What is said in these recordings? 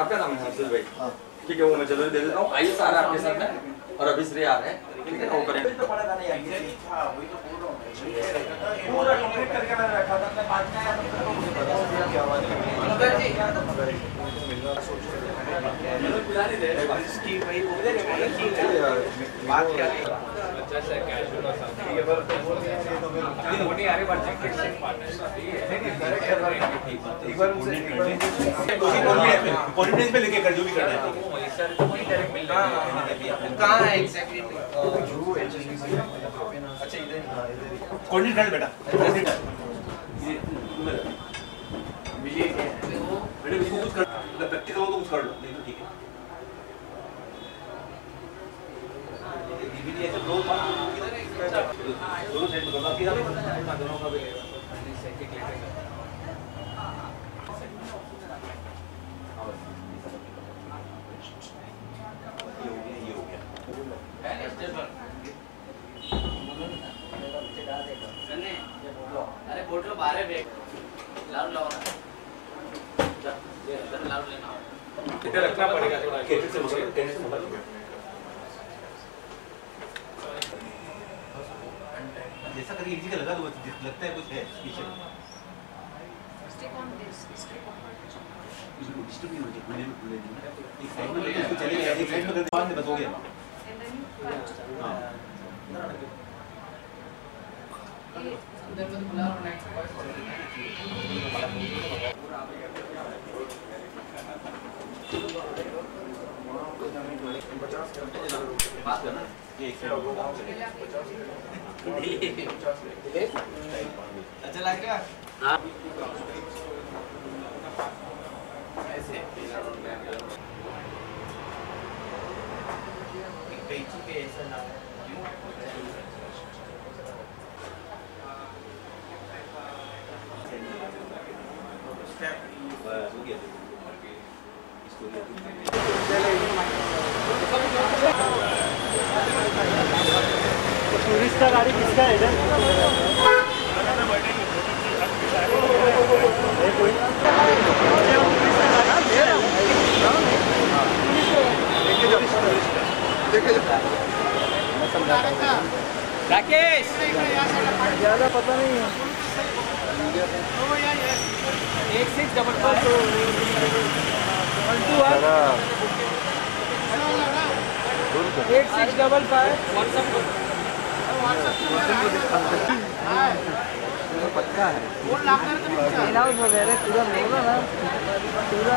आपका नाम है हर्षिल भाई? हाँ ठीक है, वो मैं जल्दी दे देता हूँ। आइए सारा आपके साथ में, और अभी श्रेय आ रहे हैं, ठीक है वो करेंगे। तो पड़ा था नहीं यार, हां वही तो बोल रहा हूं, पूरा कंप्लीट करके मैंने रखा था अपने 5 मिनट क्या बात है मगर जी मिलना सोच रहे हैं बुला नहीं दे इसकी वही बोल रहे हैं बात क्या है अच्छा से कैजुअल और सब ठीक है पर बोल रहे हैं तो फिर वो नहीं आ रहे बट जैकेट से पार्टनरशिप है नहीं डायरेक्ट कर रहे हैं एक बार कॉन्फिडेंस पे लेके कर जो भी करना है सर तो वही डायरेक्ट मिल रहा है कहां है एग्जैक्टली जो एचएसबी अच्छा इधर कोऑर्डिनेट कर बेटा ये मिलिए बेटा इसको कुछ कर प्रैक्टिकल हो तो कुछ कर लो नहीं तो ठीक है डीवीडी है तो दो बार किधर है दोनों साइड में दोनों किधर है दोनों का भी सेकंड लेटर अरे बोतल बाहर है लाउड लाओ ना लाउड लेना इधर रखना पड़ेगा थोड़ा कैसे से जैसा कभी इजी का लगा तो लगता है कुछ है special stick on this stick on इसको डिस्ट्रीब्यूट हो जाए एक साइड में लेके इसको चलेगा एक साइड में करके बाद में बस हो गया हां उधर पर बुला और नाइट बात करना ये एक अच्छा लगेगा हां ऐसे एक पेची पे ऐसा ना टूरिस्ट का गाड़ी किसका है इधर राकेश ज़्यादा पता नहीं है 1655 पक्का है वगैरह पूरा होगा ना पूरा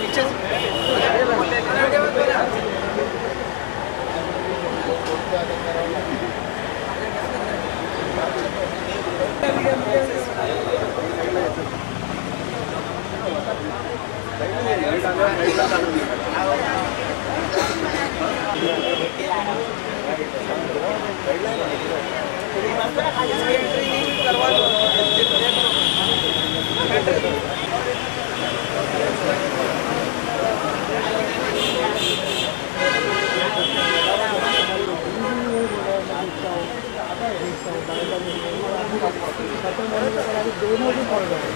नीचे दोनों भी पड़ गए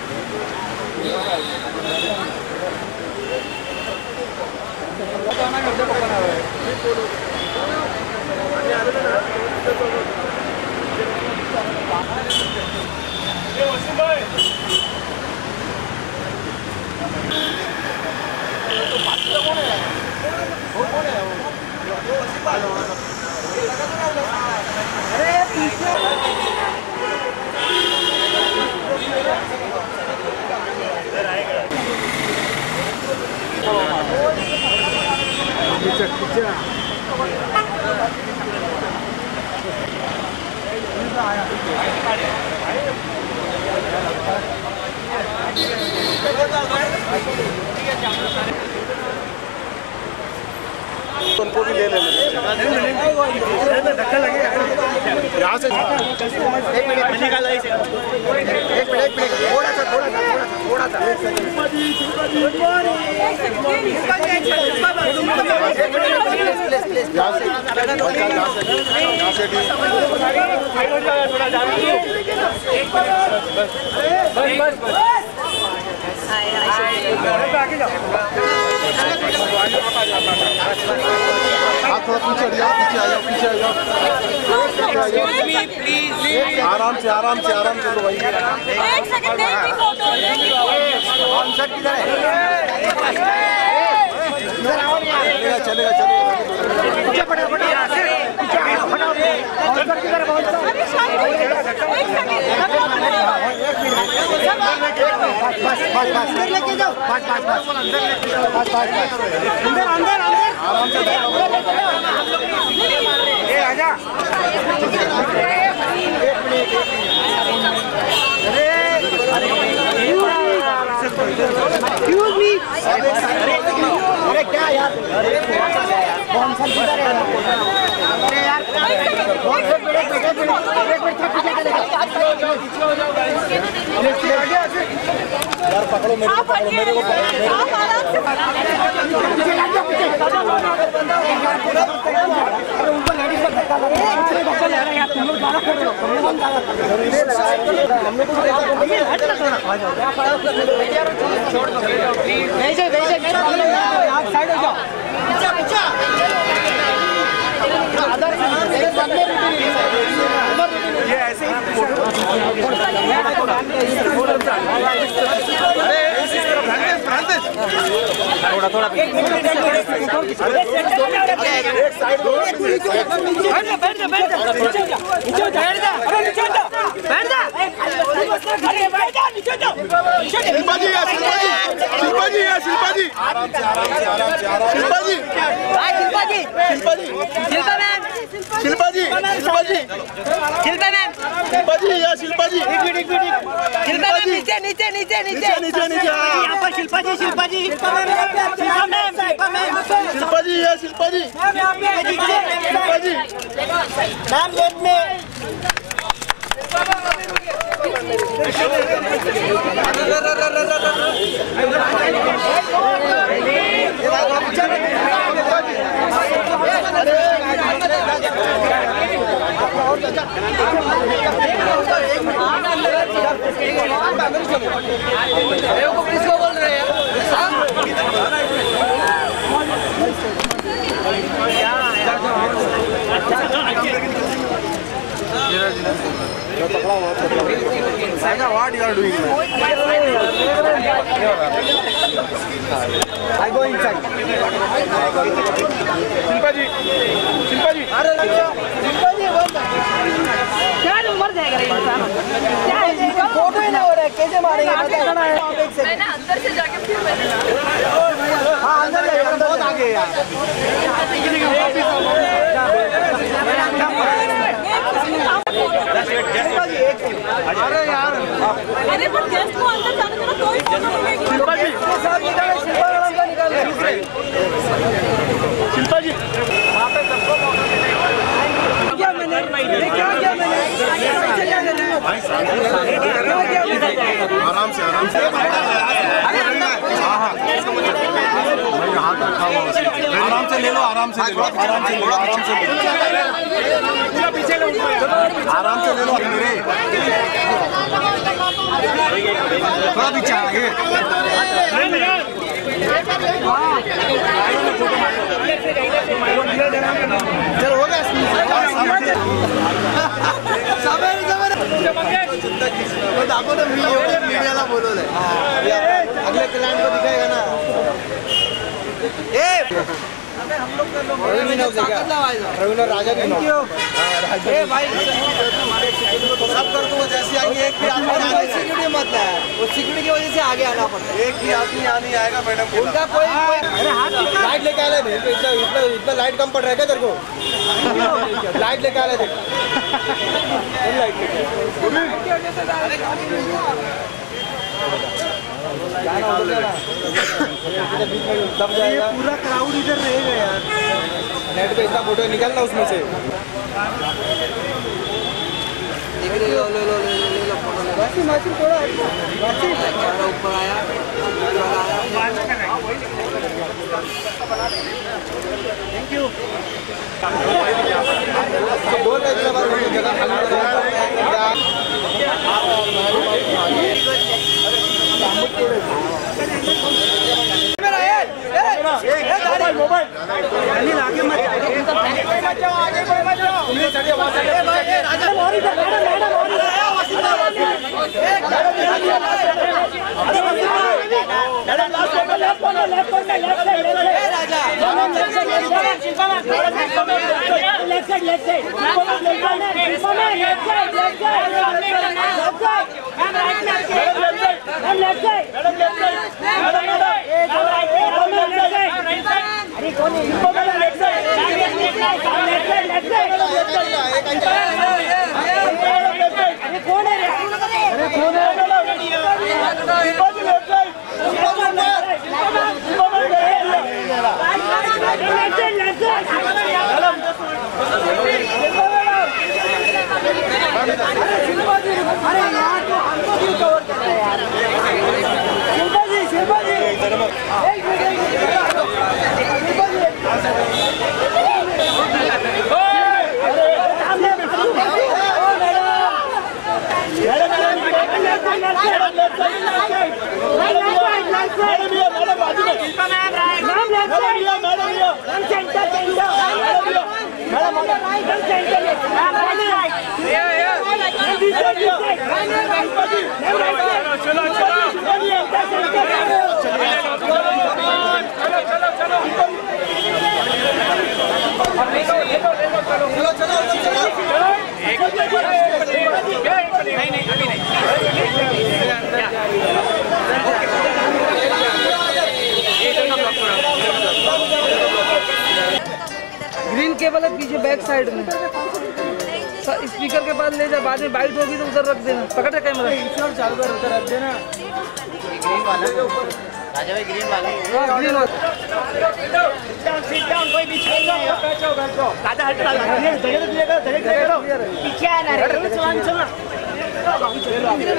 उनको भी ले लेना धक्का लगेगा यहाँ से एक मिनट निकाल एक मिनट थोड़ा सा आप थोड़ा पीछे हट जाओ, पीछे आ जाओ, पीछे आ जाओ। आराम से लो भाई। एक सेकंड लेंगे फोटो कॉन्सर्ट किधर है? चलेगा पीछे फटाफट कॉन्सर्ट किधर है? अंदर लेके जाओ, बस अंदर आराम से आजा। एक्सक्यूज मी, अरे क्या यार, कौन सा किधर है? अरे यार बहुत बड़े यार पकड़ो मेरे को, आप आराम से साइड हो जाओ। ये ऐसे ही थोड़ा मैम लेट में किसको बोल रहे हैं? What you are doing? I go inside. Shilpa जी क्या मर जाएगा इंसान? क्या फोटो ही ना हो रहा है, कैसे मारेंगे? मैं ना अंदर से जाके फिर हाँ अंदर जाइए, बहुत आगे यार। अरे यार, अरे पर गेस्ट को अंदर जाने देना, कोई फोटो नहीं लेगी। शिल्पा जी निकाल रहे। शिल्पा जी क्या मैंने आराम से हाथ रखा हुआ, आराम से ले लो, आराम से ले लो मेरे, थोड़ा पीछे आगे। चलो हो गया, दाखो ना मीडियाला बोलवलंय, अगले क्लाइंट को दिखाएगा ना। रविंद्र राजा भी भाई सब कर दूंगा, जैसे आएंगे एक भी आदमी सिक्योरिटी मत है, वो सिक्योरिटी की वजह से आगे आना पड़ता है। एक भी आदमी यहाँ नहीं आएगा मैडम, उनका कोई लाइट लेके आ रहे थे, इतना लाइट कम पड़ रहा है क्या तेरे को? लाइट लेके आ रहे थे, ये पूरा क्राउड इधर रहेगा यार, नेट पे इतना फोटो निकलना उसमें से। मासी थोड़ा ऊपर आया, थैंक यू। बोल रहे जगह ग्रीन केबल है पीछे बैक साइड में, स्पीकर के पास ले जा, बाद में बाइट होगी तो उधर रख देना, पकड़ है कैमरा चालू कर उधर रख देना। ग्रीन वाला राजा भाई, ग्रीन वाला, हां ग्रीन वाला। सीट डाउन, कोई बीच में नहीं है, बैठो राजा हट जगह तो दिएगा, जगह करो पीछे आना रे, चलना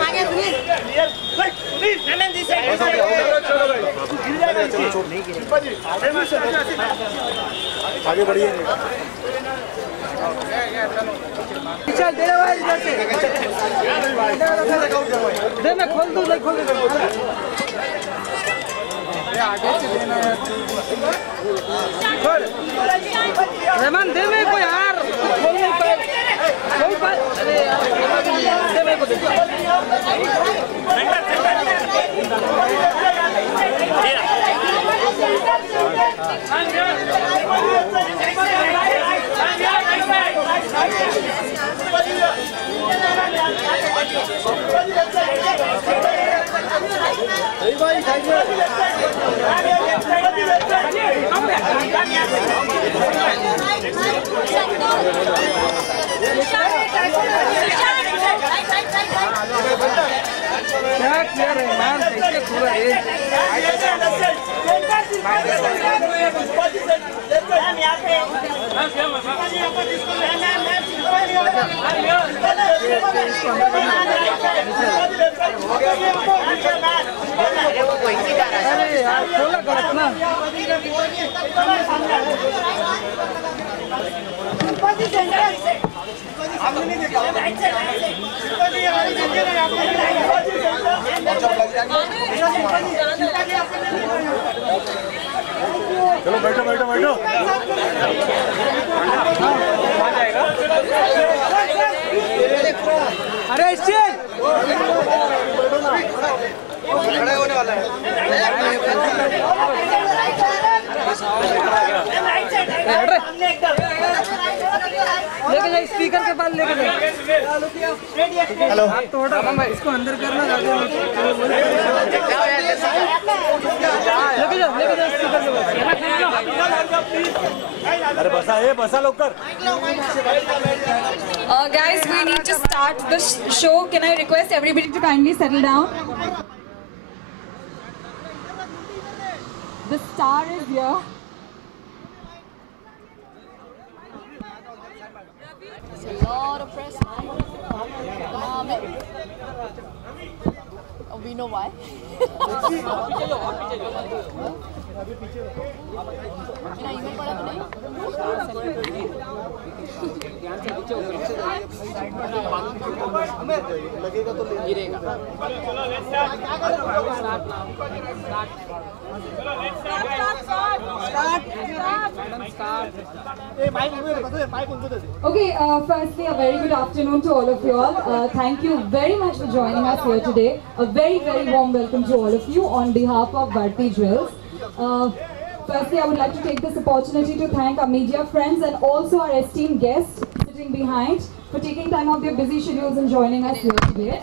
आगे Sunil clear, please Naman this side, चलो भाई गिर जाएगा, छोड़ नहीं गिरे, आगे बढ़िए चल दे भाई, इधर से दे, मैं खोल दूं, खोल दे आगे से देना यार, रहमान दे मेरे को यार, खोल नहीं पाए, खोल पाए, अरे यार दे मेरे को, दे क्या किया रहमान, कैसे पूरा ये अरे यार खोला गलत ना, चलो बैठो बैठो बैठो, अरे स्टेज खड़े होने वाला है, लेके जा स्पीकर के पास, लेके जा, हेलो तो हटा इसको अंदर करना, लेके जा स्पीकर के पास, अरे बसा लवकर। Guys, we need to start the show. Can I request everybody to kindly settle down? The star is here. There's a lot of press now. Oh, we know why. मेरा ईमेल पड़ा तो नहीं? लगेगा तो गिरेगा। Okay, firstly, a very good afternoon to all of you all. Thank you very much for joining us here today. A very, very warm welcome to all of you on behalf of Bharti Jewels. Firstly, I would like to take this opportunity to thank our media friends and also our esteemed guests sitting behind for taking time out of their busy schedules and joining us here today.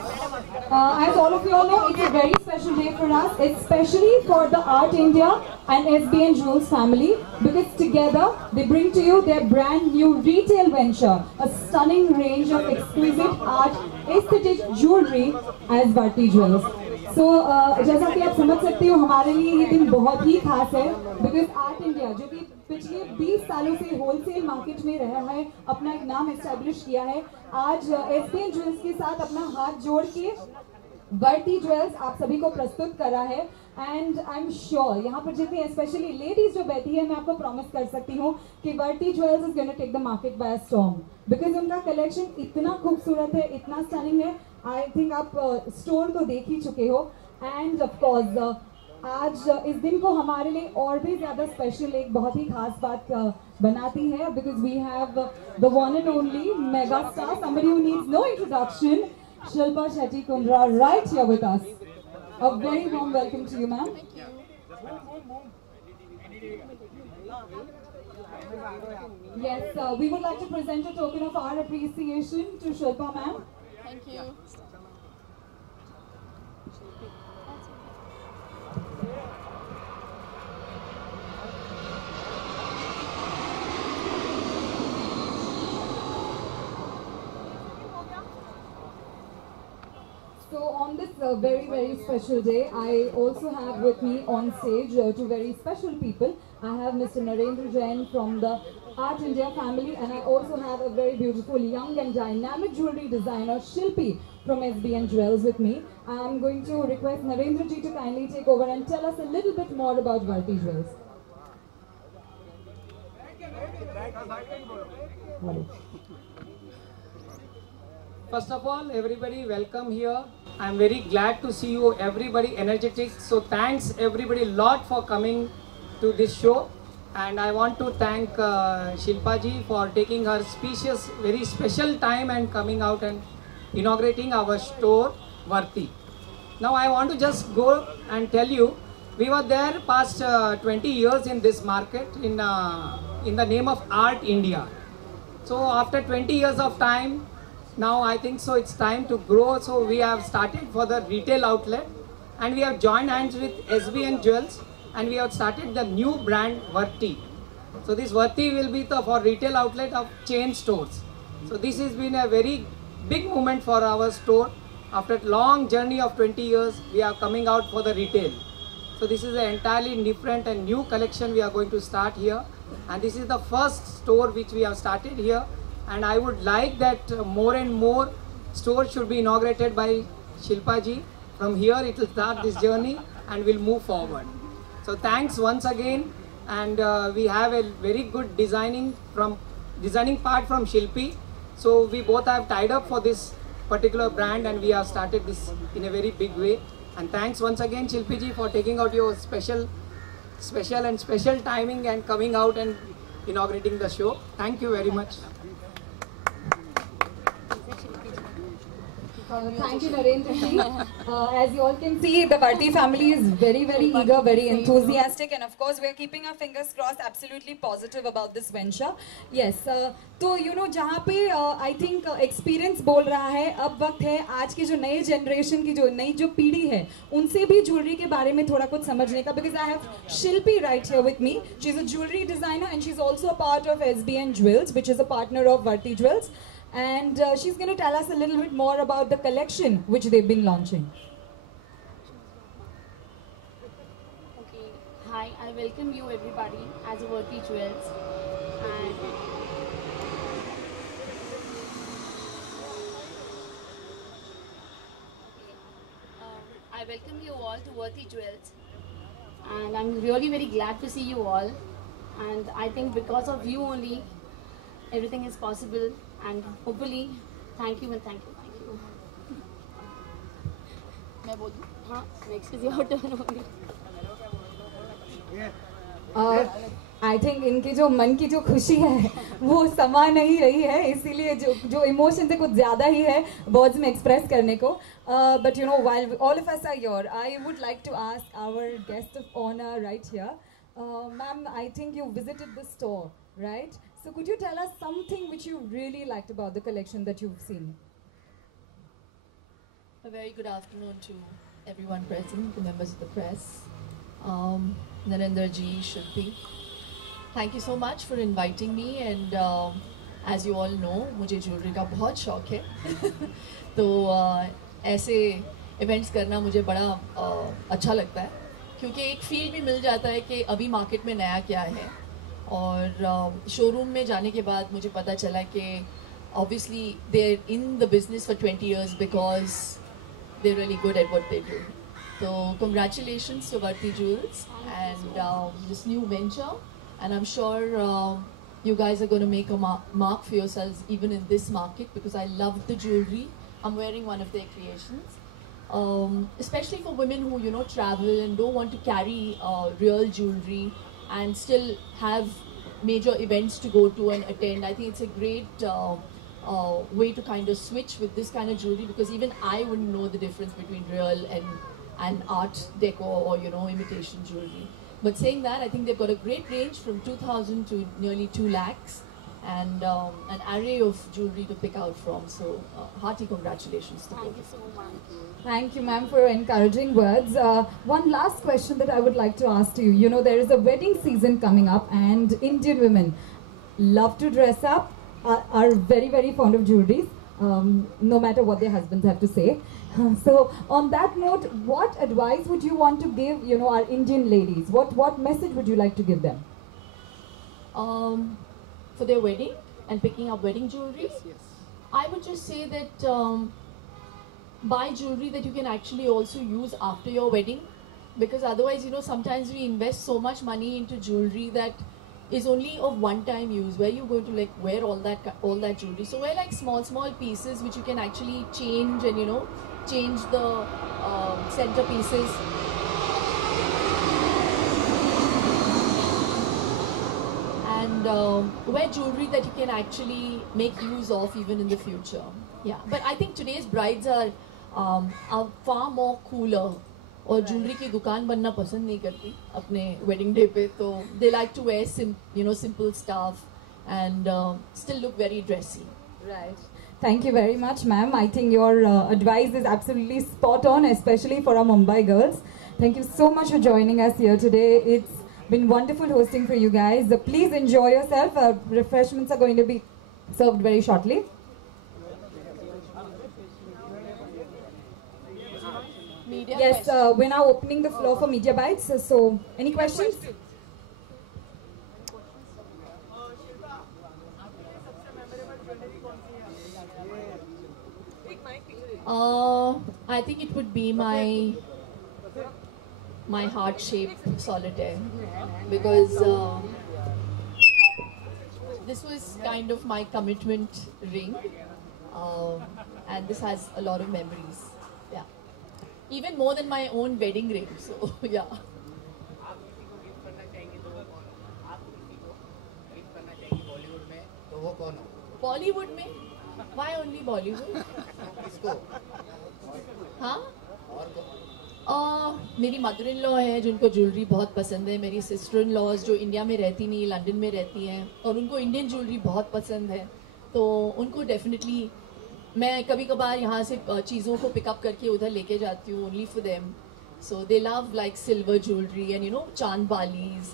As all of you all know, it's a very special day for us, especially for the Art India and SBN Jewels family, because together they bring to you their brand new retail venture, a stunning range of exquisite art, aesthetic jewelry as Bharti Jewels. So, जैसा कि आप समझ सकते हो, हमारे लिए ये दिन बहुत ही खास है, because Art India, जो कि पिछले 20 सालों से होलसेल मार्केट में रहा है, अपना एक नाम एस्टैब्लिश किया है, आज SBN Jewels के साथ अपना हाथ जोड़ के Bharti Jewels आप सभी को प्रस्तुत करा है. एंड आई एम श्योर यहाँ पर जितनी स्पेशली लेडीज जो बैठी है, मैं आपको प्रॉमिस कर सकती हूँ कि Bharti Jewels is going to take the market by storm, because उनका कलेक्शन इतना खूबसूरत है, इतना स्टनिंग है. आई थिंक आप स्टोर तो देख ही चुके हो. एंड ऑफ कोर्स आज इस दिन को हमारे लिए और भी ज़्यादा स्पेशल एक बहुत ही खास बात बनाती है, because we have the one and only mega star, somebody who needs no introduction, Shilpa Shetty Kundra, right here with us. A very warm welcome to you, ma'am. Yes, we would like to present a token of our appreciation to Shilpa, ma'am. Thank you. So on this very, very special day, I also have with me on stage two very special people. I have Mr. Narendra Jain from the Art India family, and I also have a very beautiful young and dynamic jewelry designer, Shilpi from SBN Jewels with me. I'm going to request Narendra ji to kindly take over and tell us a little bit more about Bharti Jewels. First of all, everybody welcome here. I'm very glad to see you, everybody energetic. So thanks everybody a lot for coming to this show. And I want to thank Shilpa ji for taking her specious, very special time and coming out and inaugurating our store, Bharti. Now I want to just go and tell you, we were there past 20 years in this market in the name of Art India. So after 20 years of time, now I think so it's time to grow. So we have started for the retail outlet, and we have joined hands with SBN Jewels, and we have started the new brand Bharti. So this Bharti will be for retail outlet of chain stores. So this has been a very big moment for our store. After a long journey of 20 years, we are coming out for the retail. So this is an entirely different and new collection we are going to start here. And this is the first store which we have started here. And I would like that more and more stores should be inaugurated by Shilpa ji. From here it will start this journey and will move forward. So thanks once again. And we have a very good designing part from Shilpi. So we both have tied up for this particular brand, and we have started this in a very big way. And thanks once again Shilpi ji for taking out your special timing and coming out and inaugurating the show. Thank you very much. Thank you, Narendra ji. As you all can see, the Bharti family is very, very eager, very enthusiastic, and of course, we are keeping our fingers crossed, absolutely positive about this venture. Yes, तो you know जहाँ पे I think experience बोल रहा है, अब वक्त है आज की जो नई generation की जो नई जो पीढ़ी है, उनसे भी jewelry के बारे में थोड़ा कुछ समझने का, because I have Shilpi right here with me. She's a jewelry designer and she's also a part of SBN Jewels, which is a partner of Bharti Jewels. And she's going to tell us a little bit more about the collection which they've been launching. Okay, hi, I welcome you everybody as a Bharti Jewels, and I welcome you all to Bharti Jewels. and I'm really very glad to see you all. And I think because of you only, everything is possible. And hopefully, thank you and thank you, thank you. मैं बोल दूँ? हाँ, next is your turn only. I think इनकी जो मन की जो खुशी है वो समा नहीं रही है, इसीलिए जो इमोशन है कुछ ज़्यादा ही है वर्ड्स में एक्सप्रेस करने को. But you know while all of us are here, I would like to ask our guest of honour right here. Ma'am, I think you visited the store, right? So could you tell us something which you really liked about the collection that you've seen? A very good afternoon to everyone present, the members of the press. Narendra ji, Shilpi, thank you so much for inviting me, and as you all know, मुझे jewellery का बहुत शौक है. तो ऐसे events करना मुझे बड़ा अच्छा लगता है, क्योंकि एक फील भी मिल जाता है कि अभी मार्केट में नया क्या है. और शोरूम में जाने के बाद मुझे पता चला कि obviously they're in the business for 20 years because they're really good at what they do. So congratulations to Varti Jewels and this new venture, and I'm sure you guys are going to make a mark for yourselves even in this market, because I love the jewelry. I'm wearing one of their creations. Especially for women who, you know, travel and don't want to carry real jewelry and still have major events to go to and attend. I think it's a great way to kind of switch with this kind of jewelry, because even I wouldn't know the difference between real and art deco or, you know, imitation jewelry. But saying that, I think they've got a great range from 2,000 to nearly 2 lakhs. And an array of jewelry to pick out from. So hearty congratulations to Thank both. you so much. Thank you, ma'am, for your encouraging words. One last question that I would like to ask you. You know, there is a wedding season coming up, and Indian women love to dress up, are very, very fond of jewelry, no matter what their husbands have to say. So, on that note, what advice would you want to give, you know, our Indian ladies? What message would you like to give them? For their wedding and picking up wedding jewelry, I would just say that buy jewelry that you can actually also use after your wedding, because otherwise, you know, sometimes we invest so much money into jewelry that is only of one-time use. Where you're going to like wear all that jewelry? So wear like small pieces which you can actually change, and, you know, change the center pieces. And wear jewelry that you can actually make use of even in the future. Yeah, but I think today's brides are far more cooler, और jewelry की दुकान बनना पसंद नहीं करती अपने wedding day पे. तो they like to wear simple stuff and still look very dressy. Right. Thank you very much, ma'am. I think your advice is absolutely spot on, especially for our Mumbai girls. Thank you so much for joining us here today. It's been wonderful hosting for you guys. Please enjoy yourself. Refreshments are going to be served very shortly. Media Yes, we're now opening the floor for media bites. So, any questions? I think it would be my heart-shaped solitaire, because this was kind of my commitment ring, and this has a lot of memories. Yeah, even more than my own wedding ring. So yeah. Bollywood में? Why only Bollywood? हाँ? मेरी mother in law है जिनको jewellery बहुत पसंद है. मेरी sister in laws जो इंडिया में रहती नहीं, लंदन में रहती हैं, और उनको इंडियन ज्वेलरी बहुत पसंद है. तो उनको डेफिनेटली मैं कभी कभार यहाँ से चीज़ों को पिकअप करके उधर लेके जाती हूँ, only for them. So they love like silver jewellery and, you know, चांद बालीज.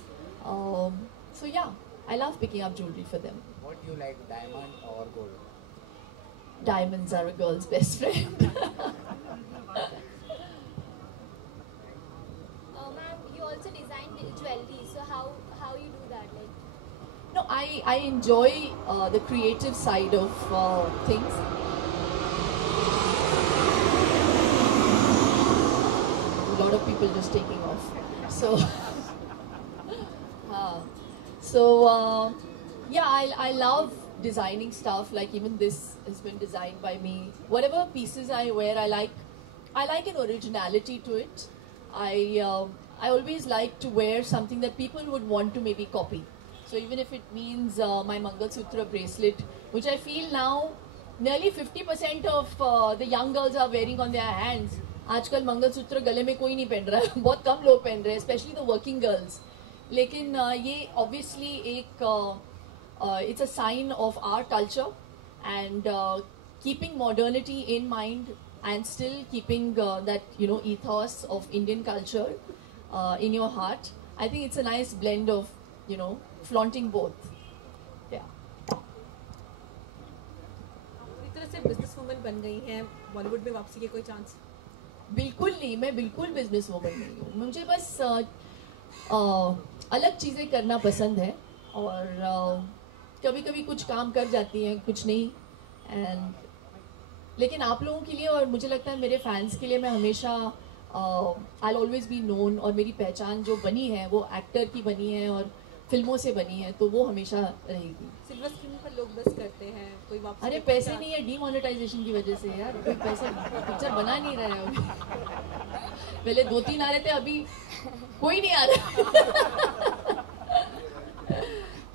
सो या, I love picking up jewellery for them. What do you like, diamond or gold? Diamonds are a girl's best friend. Ma'am, you also design jewelry, so how you do that? Like, No, I enjoy the creative side of things. A lot of people just taking off. So So yeah, I love designing stuff. Like even this has been designed by me. Whatever pieces I wear, I like an originality to it. I always like to wear something that people would want to maybe copy. So even if it means my Mangalsutra bracelet, which I feel now nearly 50% of the young girls are wearing on their hands. आजकल मंगलसूत्र गले में कोई नहीं पहन रहा है, बहुत कम लोग पहन रहे हैं, especially the working girls. लेकिन ये obviously एक it's a sign of our culture and keeping modernity in mind and still keeping that ethos of Indian culture in your heart. I think it's a nice blend of flaunting both. Yeah. इस तरह से business woman बन गई हैं, बॉलीवुड में वापसी के कोई चांस? बिल्कुल नहीं, मैं बिल्कुल बिजनेस वुमन नहीं हूँ. मुझे बस अलग चीज़ें करना पसंद है और कभी कभी कुछ काम कर जाती हैं, कुछ नहीं. लेकिन आप लोगों के लिए और मुझे लगता है मेरे फैंस के लिए मैं हमेशा I'll always be known. और मेरी पहचान जो बनी है वो एक्टर की बनी है और फिल्मों से बनी है, तो वो हमेशा रहेगी. सिल्वर स्क्रीन पर लोग बस करते हैं, कोई वापसी? अरे पैसे नहीं है, डीमोनेटाइजेशन की वजह से यार. कोई पैसा पिक्चर बना नहीं रहा है अभी. पहले 2-3 आ रहे थे, अभी कोई नहीं आ रहा.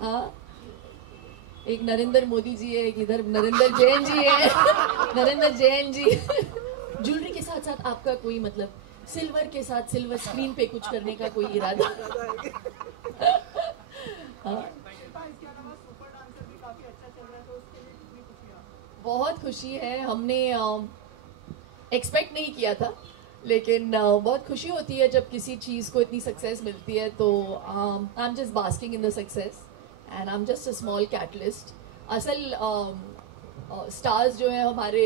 हाँ, एक नरेंद्र मोदी जी है, एक इधर नरेंद्र जैन जी है. नरेंद्र जैन जी. ज्वेलरी के साथ साथ आपका कोई मतलब सिल्वर के साथ सिल्वर स्क्रीन पे कुछ करने का कोई इरादा? बहुत खुशी है. हमने एक्सपेक्ट नहीं किया था, लेकिन बहुत खुशी होती है जब किसी चीज़ को इतनी सक्सेस मिलती है. तो I am just basking in the success and I am just a small catalyst. असल स्टार्स जो हैं हमारे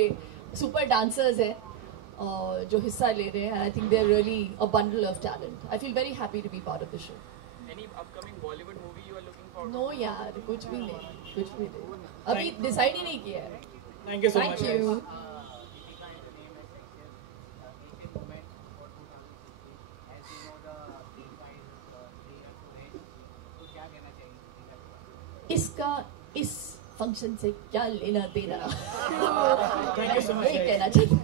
सुपर डांसर्स हैं जो हिस्सा ले रहे हैं. I think they are really a bundle of talent. I feel very happy to be part of the show. Any upcoming Bollywood movie you are looking forward to? No यार, कुछ भी नहीं, कुछ भी नहीं. अभी डिसाइड ही नहीं किया है. Thank you so much. Thank you. इसका इस फंक्शन से क्या लेना देना? नहीं कहना चाहिए.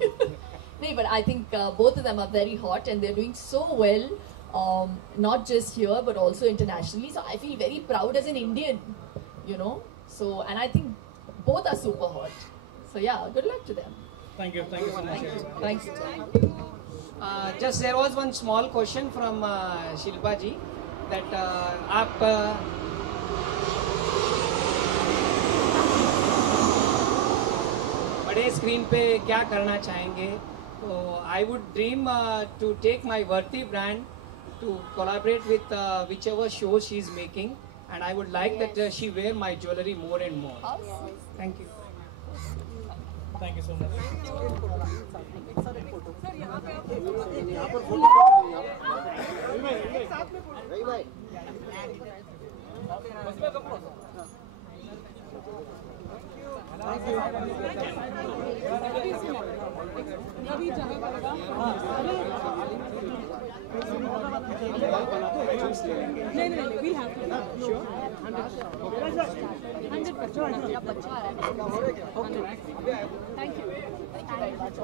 नहीं, but I think both of them are very hot and they're doing so well, not just here but also internationally. So I feel very proud as an Indian, So and I think both are super hot. So yeah, good luck to them. Thank you so much. Thanks. Just there was one small question from Shilpa ji that आप बड़े screen पे क्या करना चाहेंगे? So I would dream to take my Varti brand to collaborate with whichever show she is making, and I would like that she wear my jewelry more and more. Thank you. Thank you so much. नहीं, we'll have to. Sure. 100%. अब बच्चा आ रहा है. Thank you. Thank you very much.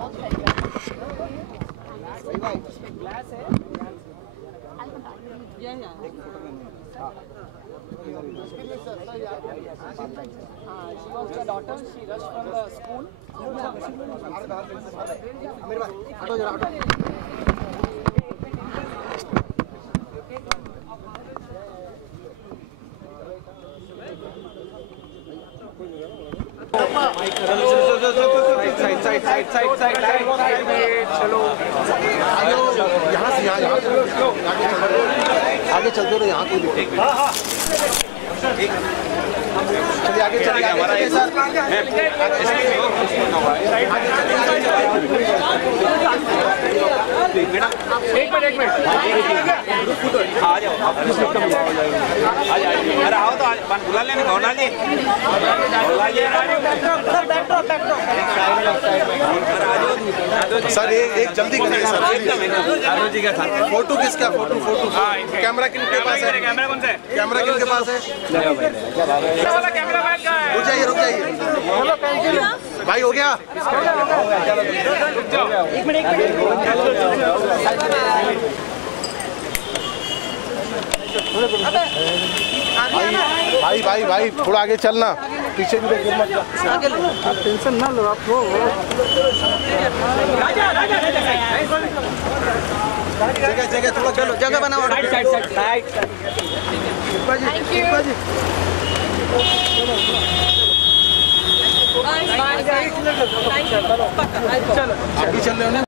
Glass है? Yeah. She was the daughter. She rushed from the school. चलो यहाँ से आगे चल दो. यहाँ कोई चलिए आगे चलिए हमारा एक मिनट आ जाओ. अरे आओ तो बुला लेना. भवनाल जी आ जाओ. सर एक जल्दी करिए सर। यादव जी का साथ। फोटो किसका? फोटो कैमरा किनके पास है? कैमरा कौन सा है? कैमरा किनके पास है? कैमरा मैन का है। रुक जाइए भाई, हो गया। एक मिनट भाई थोड़ा आगे चलना, पीछे भी गिर मत जा। आप टेंशन ना लो, आप हो जगह थोड़ा चलो, जगह बनाओ। Thank you. चलो, अभी चल रहे हो ना।